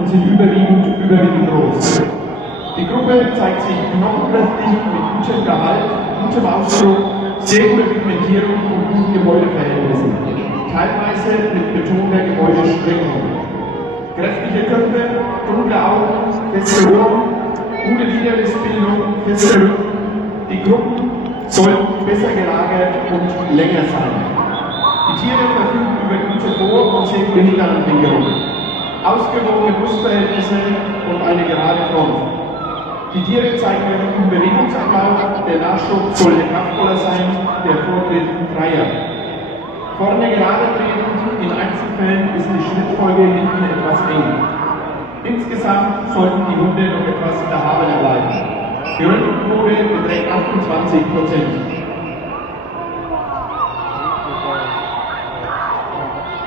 und sind überwiegend groß. Die Gruppe zeigt sich knochenkräftig mit gutem Gehalt, gutem Ausdruck, sehr guter Pigmentierung und guten Gebäudeverhältnissen, teilweise mit betonter Gebäudesprengung. Kräftige Köpfe, dunkle Augen, feste Ohren, gute Widerrissbildung, feste Rücken. Die Gruppen sollten besser gelagert und länger sein. Die Tiere verfügen über gute Vor- und sehr gute Hinteranbringung, ausgewogene Brustverhältnisse und eine gerade Front. Die Tiere zeigen einen guten Bewegungsablauf, der Nachschub sollte kraftvoller sein, der Vortritt freier. Vorne gerade tretend, in Einzelfällen ist die Schrittfolge hinten etwas eng. Insgesamt sollten die Hunde noch etwas erhabener bleiben. Die Röntgenquote beträgt 28%.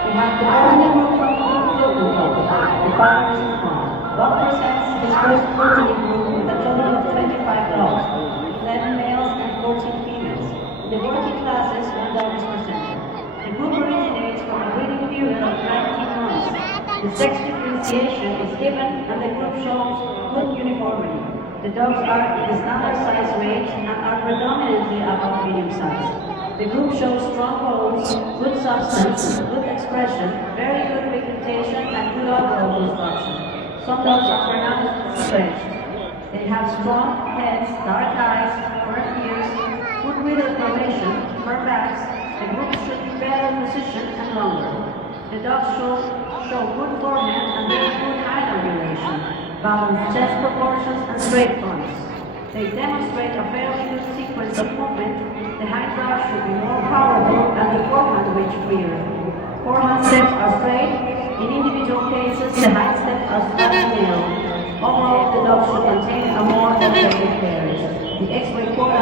We have the original group from the followers in front. Bob presents his first protein group with a total of 25 dogs, 11 males and 14 females. The working classes, 1 dog is presented. The group originates from a breeding period of 19 months. The sex differentiation is given and the group shows good uniformity. The dogs are in the standard size range and are predominantly above medium size. The group shows strong bones, good substance, good expression, very good pigmentation, and good overall construction. Some dogs are pronounced stretched. They have strong heads, dark eyes, firm ears, good wheeler formation, firm backs. The group should be better positioned and longer. The dogs show good forehand and very good eye regulation, balanced chest proportions, and straight fronts. They demonstrate a fairly good sequence of movement. The hind brush should be more powerful and the forehand reach freer. Forehand steps are straight. In individual cases, the hind steps are slightly narrow. Overall, the dog should maintain a more effective carriage. The X-ray quota